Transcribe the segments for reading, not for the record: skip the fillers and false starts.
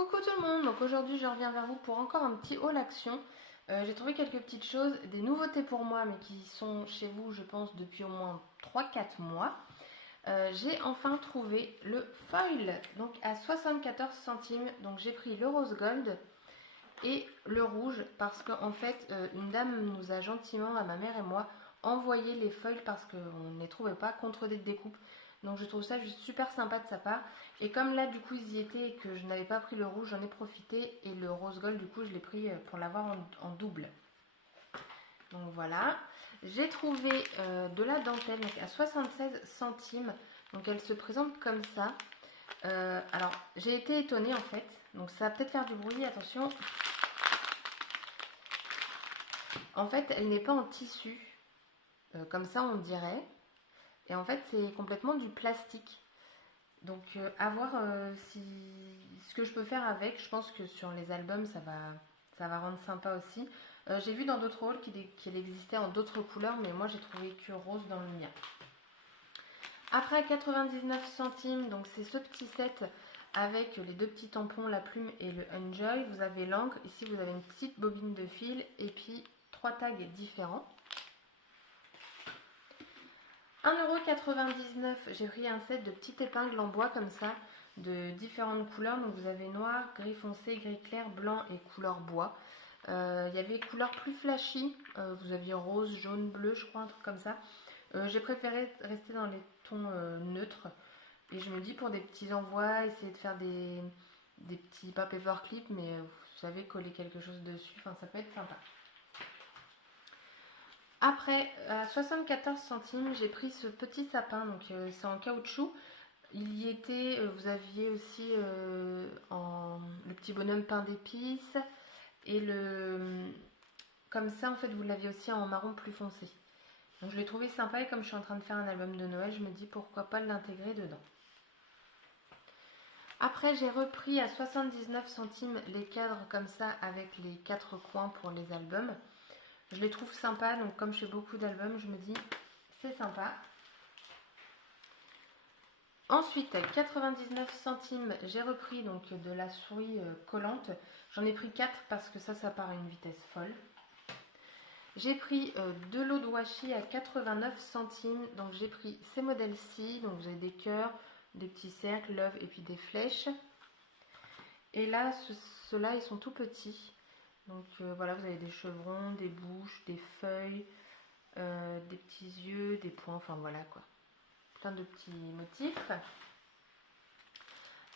Coucou tout le monde, donc aujourd'hui je reviens vers vous pour encore un petit haul action. J'ai trouvé quelques petites choses, des nouveautés pour moi mais qui sont chez vous je pense depuis au moins 3-4 mois. J'ai enfin trouvé le foil, donc à 74 centimes, donc j'ai pris le rose gold et le rouge parce qu'en fait une dame nous a gentiment, à ma mère et moi, envoyé les foils parce qu'on ne les trouvait pas contre des découpes. Donc je trouve ça juste super sympa de sa part. Et comme là du coup ils y étaient et que je n'avais pas pris le rouge, j'en ai profité. Et le rose gold du coup je l'ai pris pour l'avoir en double. Donc voilà. J'ai trouvé de la dentelle donc à 76 centimes. Donc elle se présente comme ça. Alors j'ai été étonnée en fait. Donc ça va peut-être faire du bruit, attention. En fait elle n'est pas en tissu. Comme ça on dirait. Et en fait c'est complètement du plastique. Donc à voir ce que je peux faire avec. Je pense que sur les albums ça va rendre sympa aussi. J'ai vu dans d'autres hauls qu'il existait en d'autres couleurs, mais moi j'ai trouvé que rose dans le mien. Après à 99 centimes, donc c'est ce petit set avec les deux petits tampons, la plume et le Enjoy. Vous avez l'encre, ici vous avez une petite bobine de fil et puis 3 tags différents. 1,99 €, j'ai pris un set de petites épingles en bois comme ça, de différentes couleurs. Donc vous avez noir, gris foncé, gris clair, blanc et couleur bois. Il y avait couleurs plus flashy, vous aviez rose, jaune, bleu, je crois, un truc comme ça. J'ai préféré rester dans les tons neutres. Et je me dis pour des petits envois, essayer de faire des petits, pas paperclip, mais vous savez, coller quelque chose dessus, enfin ça peut être sympa. Après, à 74 centimes, j'ai pris ce petit sapin, donc c'est en caoutchouc. Il y était, vous aviez aussi le petit bonhomme pain d'épices et comme ça en fait vous l'aviez aussi en marron plus foncé. Donc je l'ai trouvé sympa et comme je suis en train de faire un album de Noël, je me dis pourquoi pas l'intégrer dedans. Après j'ai repris à 79 centimes les cadres comme ça avec les 4 coins pour les albums. Je les trouve sympas, donc comme je fais beaucoup d'albums, je me dis c'est sympa. Ensuite, à 99 centimes, j'ai repris donc de la souris collante. J'en ai pris 4 parce que ça part à une vitesse folle. J'ai pris de l'eau de washi à 89 centimes. Donc j'ai pris ces modèles-ci. Donc vous avez des cœurs, des petits cercles, love et puis des flèches. Et là, ceux-là, ils sont tout petits. Donc voilà, vous avez des chevrons, des bouches, des feuilles, des petits yeux, des points, enfin voilà quoi. Plein de petits motifs.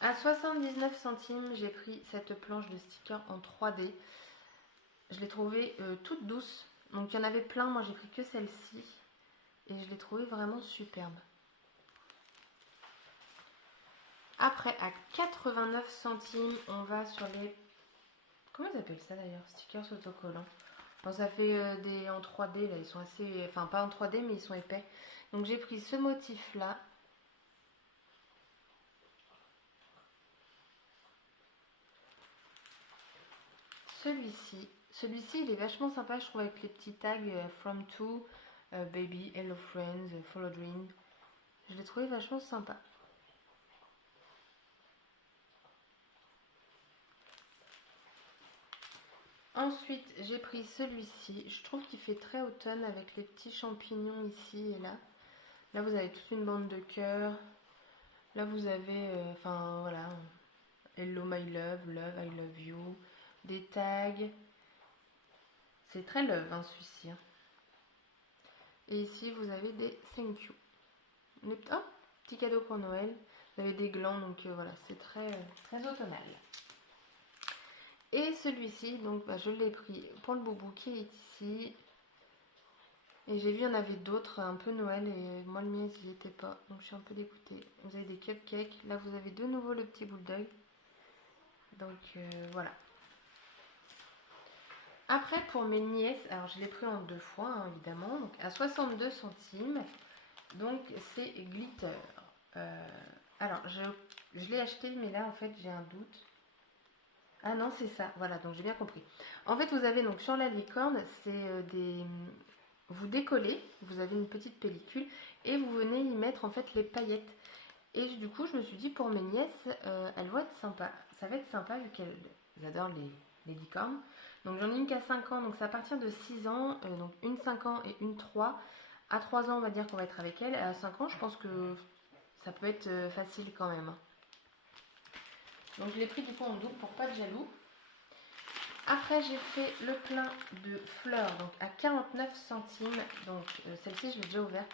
À 79 centimes, j'ai pris cette planche de stickers en 3D. Je l'ai trouvée toute douce. Donc il y en avait plein, moi j'ai pris que celle-ci. Et je l'ai trouvée vraiment superbe. Après, à 89 centimes, on va sur les... Comment ils appellent ça d'ailleurs? Stickers autocollants. Bon, ça fait des en 3D, là, ils sont assez... Enfin, pas en 3D, mais ils sont épais. Donc j'ai pris ce motif-là. Celui-ci, il est vachement sympa, je trouve, avec les petits tags From To, Baby, Hello Friends, Follow Dream. Je l'ai trouvé vachement sympa. Ensuite, j'ai pris celui-ci. Je trouve qu'il fait très automne avec les petits champignons ici et là. Là, vous avez toute une bande de cœurs. Là, vous avez, enfin, voilà, Hello My Love, Love, I Love You. Des tags. C'est très love, hein, celui-ci. Hein. Et ici, vous avez des thank you. Oh, petit cadeau pour Noël. Vous avez des glands, donc voilà, c'est très, très automnal. Et celui-ci, donc je l'ai pris pour le boubou qui est ici. Et j'ai vu, il y en avait d'autres, un peu Noël, et moi le mien, il n'y était pas. Donc je suis un peu dégoûtée. Vous avez des cupcakes. Là, vous avez de nouveau le petit bulldog. Donc voilà. Après, pour mes nièces, alors je l'ai pris en 2 fois, hein, évidemment. Donc à 62 centimes. Donc c'est glitter. Alors je l'ai acheté, mais là en fait j'ai un doute. Ah non, c'est ça, voilà, donc j'ai bien compris. En fait, vous avez donc sur la licorne, c'est des... Vous décollez, vous avez une petite pellicule et vous venez y mettre en fait les paillettes. Et du coup, je me suis dit, pour mes nièces, elles vont être sympas. Ça va être sympa vu qu'elles adorent les licornes. Donc j'en ai une qui a 5 ans, donc c'est à partir de 6 ans. Donc une 5 ans et une 3. À 3 ans, on va dire qu'on va être avec elle. Et à 5 ans, je pense que ça peut être facile quand même. Donc je l'ai pris du coup en double pour pas de jaloux. Après, j'ai fait le plein de fleurs, donc à 49 centimes. Donc celle-ci, je l'ai déjà ouverte.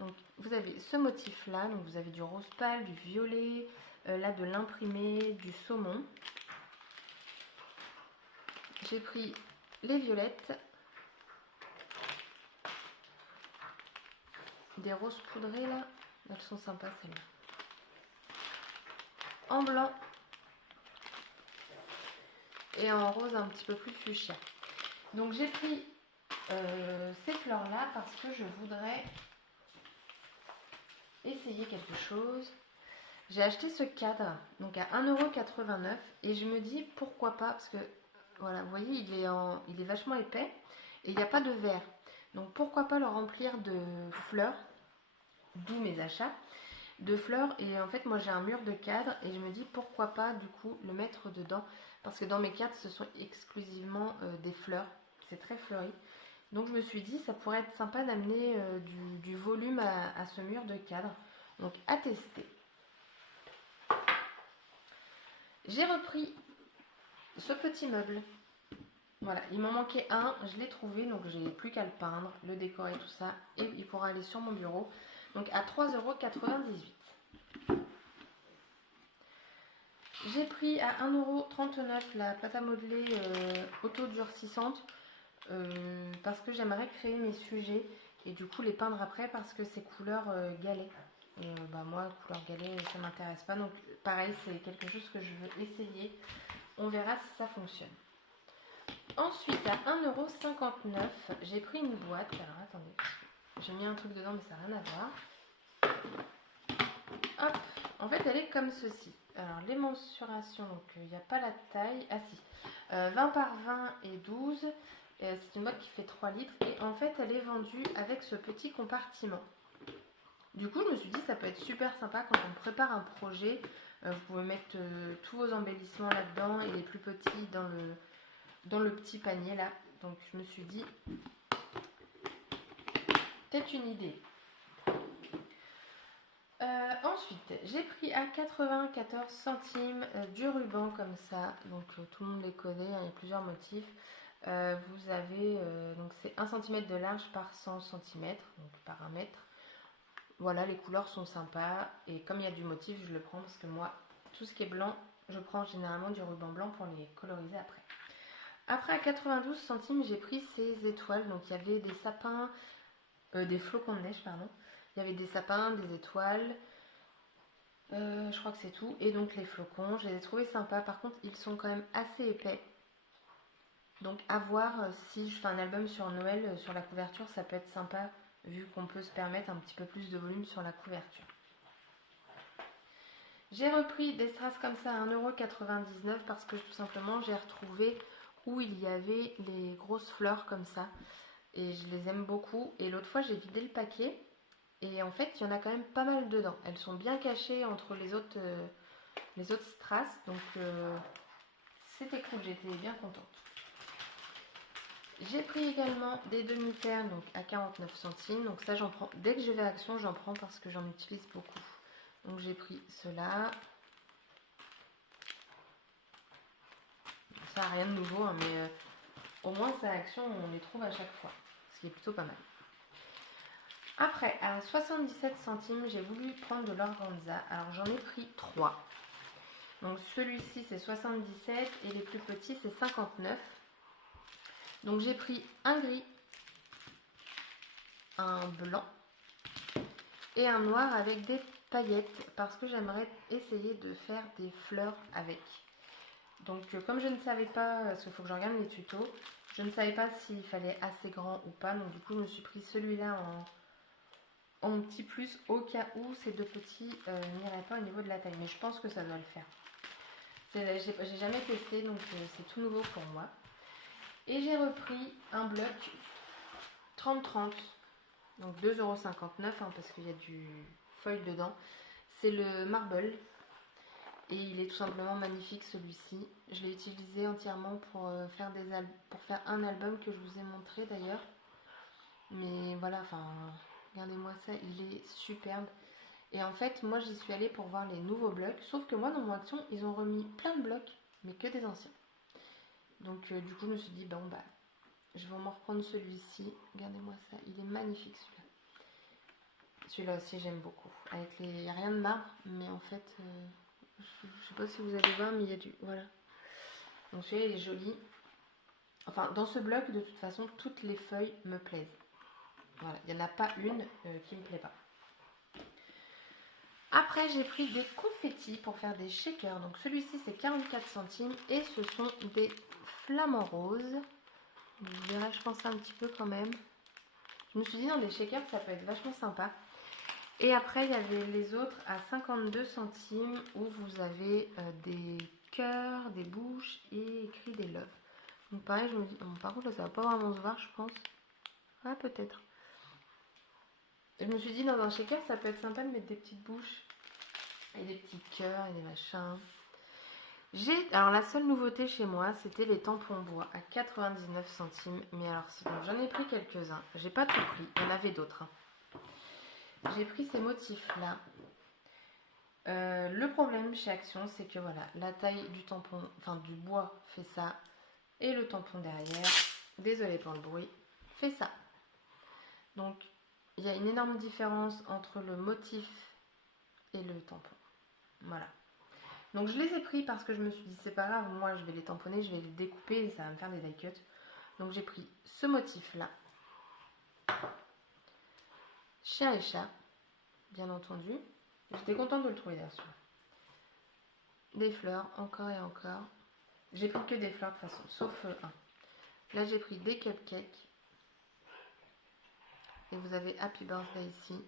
Donc vous avez ce motif là, donc vous avez du rose pâle, du violet, là de l'imprimé, du saumon. J'ai pris les violettes, des roses poudrées là, elles sont sympas celles-là. En blanc et en rose un petit peu plus fuchsia. Donc j'ai pris ces fleurs là parce que je voudrais essayer quelque chose. J'ai acheté ce cadre donc à 1,89 € et je me dis pourquoi pas, parce que voilà, vous voyez, il est vachement épais et il n'y a pas de verre. Donc pourquoi pas le remplir de fleurs, d'où mes achats de fleurs. Et en fait, moi j'ai un mur de cadre et je me dis pourquoi pas du coup le mettre dedans, parce que dans mes cadres ce sont exclusivement des fleurs, c'est très fleuri. Donc je me suis dit ça pourrait être sympa d'amener du volume à ce mur de cadre. Donc à tester. J'ai repris ce petit meuble. Voilà, il m'en manquait un, je l'ai trouvé, donc j'ai plus qu'à le peindre, le décorer, tout ça, et il pourra aller sur mon bureau. Donc à 3,98 €. J'ai pris à 1,39 € la pâte à modeler auto-durcissante parce que j'aimerais créer mes sujets et du coup les peindre après parce que c'est couleur galet. Et moi, couleur galet, ça m'intéresse pas. Donc pareil, c'est quelque chose que je veux essayer. On verra si ça fonctionne. Ensuite, à 1,59 €, j'ai pris une boîte. Alors attendez, j'ai mis un truc dedans mais ça n'a rien à voir. Hop, en fait elle est comme ceci. Alors les mensurations, donc il n'y a pas la taille. Ah si, 20 par 20 et 12. C'est une boîte qui fait 3 litres et en fait elle est vendue avec ce petit compartiment. Du coup je me suis dit ça peut être super sympa quand on prépare un projet. Vous pouvez mettre tous vos embellissements là-dedans et les plus petits dans le petit panier là. Donc je me suis dit peut-être une idée. Ensuite, j'ai pris à 94 centimes du ruban comme ça. Donc tout le monde les connaît, hein, il y a plusieurs motifs. Vous avez, donc c'est 1 cm de large par 100 cm, donc par 1 mètre. Voilà, les couleurs sont sympas. Et comme il y a du motif, je le prends parce que moi, tout ce qui est blanc, je prends généralement du ruban blanc pour les coloriser après. Après, à 92 centimes, j'ai pris ces étoiles. Donc il y avait des sapins, des flocons de neige, pardon. Il y avait des sapins, des étoiles. Je crois que c'est tout. Et donc les flocons, je les ai trouvés sympas. Par contre, ils sont quand même assez épais. Donc à voir si je fais un album sur Noël, sur la couverture, ça peut être sympa vu qu'on peut se permettre un petit peu plus de volume sur la couverture. J'ai repris des strass comme ça à 1,99 € parce que tout simplement j'ai retrouvé où il y avait les grosses fleurs comme ça. Et je les aime beaucoup. Et l'autre fois j'ai vidé le paquet. Et en fait, il y en a quand même pas mal dedans. Elles sont bien cachées entre les autres strass. Donc, c'était cool. J'étais bien contente. J'ai pris également des demi-terres donc à 49 centimes. Donc ça, j'en prends. Dès que je vais à Action, j'en prends parce que j'en utilise beaucoup. Donc, j'ai pris cela. Ça n'a rien de nouveau, hein, mais au moins, ça à Action, on les trouve à chaque fois. Ce qui est plutôt pas mal. Après, à 77 centimes, j'ai voulu prendre de l'organza. Alors, j'en ai pris 3. Donc, celui-ci, c'est 77 et les plus petits, c'est 59. Donc, j'ai pris un gris, un blanc et un noir avec des paillettes parce que j'aimerais essayer de faire des fleurs avec. Donc, comme je ne savais pas, parce qu'il faut que je regarde les tutos, je ne savais pas s'il fallait assez grand ou pas. Donc, du coup, je me suis pris celui-là en petit plus au cas où ces deux petits n'iraient pas au niveau de la taille, mais je pense que ça doit le faire. J'ai jamais testé, donc c'est tout nouveau pour moi. Et j'ai repris un bloc 30-30, donc 2,59 € hein, parce qu'il y a du foil dedans. C'est le Marble. Et il est tout simplement magnifique celui-ci. Je l'ai utilisé entièrement pour faire un album que je vous ai montré d'ailleurs. Mais voilà, enfin, regardez-moi ça, il est superbe. Et en fait, moi j'y suis allée pour voir les nouveaux blocs. Sauf que moi dans mon action, ils ont remis plein de blocs, mais que des anciens. Donc du coup, je me suis dit, bon bah, je vais m'en reprendre celui-ci. Regardez-moi ça, il est magnifique celui-là. Celui-là aussi j'aime beaucoup. Il n'y a rien de marbre, mais en fait, je sais pas si vous allez voir, mais il y a du... Voilà. Donc celui-là il est joli. Enfin, dans ce bloc, de toute façon, toutes les feuilles me plaisent. Voilà, il n'y en a pas une qui me plaît pas. Après, j'ai pris des confettis pour faire des shakers. Donc celui-ci, c'est 44 centimes et ce sont des flamants roses. Vous verrez, je pense un petit peu quand même. Je me suis dit, dans des shakers, ça peut être vachement sympa. Et après, il y avait les autres à 52 centimes où vous avez des cœurs, des bouches et écrit des loves. Donc pareil, je me dis, bon, par contre, là, ça va pas vraiment se voir, je pense. Ah, peut-être. Je me suis dit, dans un shaker, ça peut être sympa de mettre des petites bouches et des petits cœurs et des machins. Alors, la seule nouveauté chez moi, c'était les tampons bois à 99 centimes. Mais alors, j'en ai pris quelques-uns. J'ai pas tout pris, il y en avait d'autres. J'ai pris ces motifs-là. Le problème chez Action, c'est que voilà, la taille du tampon, enfin du bois fait ça. Et le tampon derrière, désolé pour le bruit, fait ça. Donc, il y a une énorme différence entre le motif et le tampon. Voilà. Donc je les ai pris parce que je me suis dit c'est pas grave, moi je vais les tamponner, je vais les découper et ça va me faire des die cuts. Donc j'ai pris ce motif là. Chien et chat, bien entendu. J'étais contente de le trouver d'ailleurs celui-là. Des fleurs, encore et encore. J'ai pris que des fleurs de toute façon, sauf un. Là j'ai pris des cupcakes. Et vous avez Happy Birthday ici.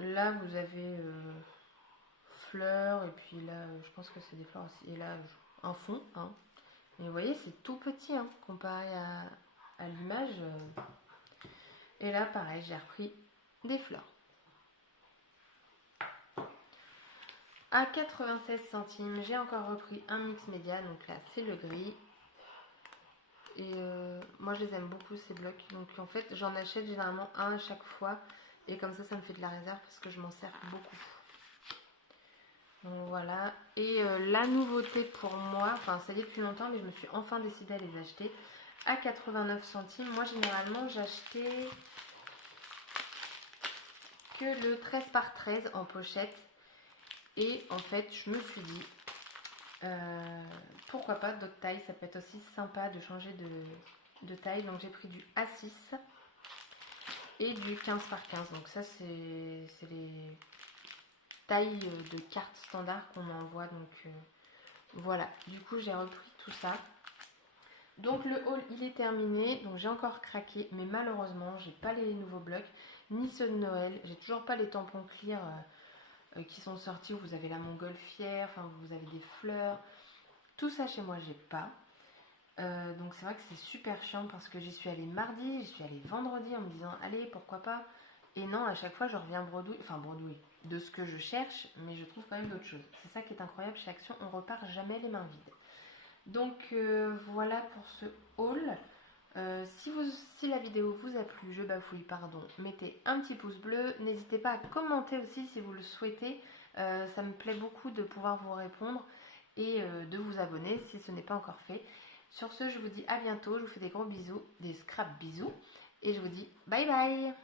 Là vous avez fleurs et puis là je pense que c'est des fleurs aussi. Et là un fond. Hein. Et vous voyez c'est tout petit hein, comparé à l'image. Et là pareil j'ai repris des fleurs. À 96 centimes j'ai encore repris un mix média. Donc là c'est le gris. Et moi je les aime beaucoup ces blocs. Donc en fait j'en achète généralement un à chaque fois. Et comme ça me fait de la réserve parce que je m'en sers beaucoup. Donc voilà. Et la nouveauté pour moi, enfin ça y est depuis longtemps mais je me suis enfin décidée à les acheter. À 89 centimes. Moi généralement j'achetais que le 13 par 13 en pochette. Et en fait je me suis dit pourquoi pas d'autres tailles. Ça peut être aussi sympa de changer de taille. Donc j'ai pris du A6 et du 15 par 15. Donc ça c'est les tailles de cartes standard qu'on envoie. Donc voilà, du coup j'ai repris tout ça. Donc le haul il est terminé. Donc j'ai encore craqué, mais malheureusement j'ai pas les nouveaux blocs ni ceux de Noël. J'ai toujours pas les tampons clear qui sont sortis où vous avez la montgolfière, enfin vous avez des fleurs. Tout ça chez moi j'ai pas. Donc c'est vrai que c'est super chiant parce que j'y suis allée mardi, j'y suis allée vendredi en me disant allez pourquoi pas. Et non, à chaque fois je reviens bredouille de ce que je cherche, mais je trouve quand même d'autres choses. C'est ça qui est incroyable chez Action, on repart jamais les mains vides. Donc voilà pour ce haul. Si la vidéo vous a plu, je bafouille, pardon, mettez un petit pouce bleu. N'hésitez pas à commenter aussi si vous le souhaitez. Ça me plaît beaucoup de pouvoir vous répondre et de vous abonner si ce n'est pas encore fait. Sur ce, je vous dis à bientôt. Je vous fais des gros bisous, des scrap bisous. Et je vous dis bye bye.